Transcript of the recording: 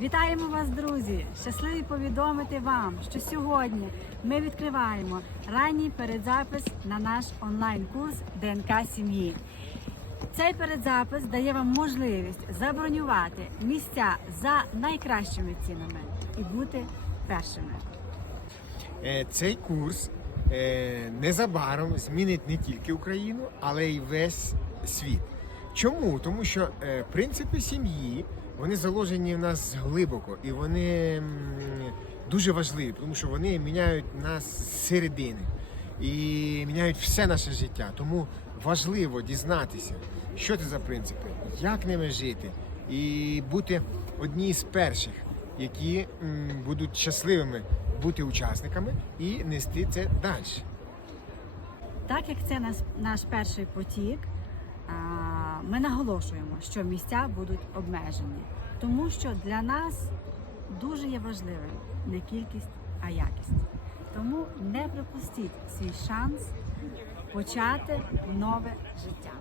Вітаємо вас, друзі! Щасливі повідомити вам, що сьогодні ми відкриваємо ранній передзапис на наш онлайн-курс ДНК сім'ї. Цей передзапис дає вам можливість забронювати місця за найкращими цінами і бути першими. Е, Цей курс е, незабаром змінить не тільки Україну, але й весь світ. Чому? Тому що е, принципи сім'ї вони заложені в нас глибоко і вони дуже важливі, тому що вони міняють нас зсередини і міняють все наше життя. Тому важливо дізнатися, що це за принципи, як ними жити, і бути одні з перших, які будуть щасливими бути учасниками і нести це далі. Так як це наш, перший потік, ми наголошуємо, що місця будуть обмежені, тому що для нас дуже є важливим не кількість, а якість. Тому не пропустіть свій шанс почати нове життя.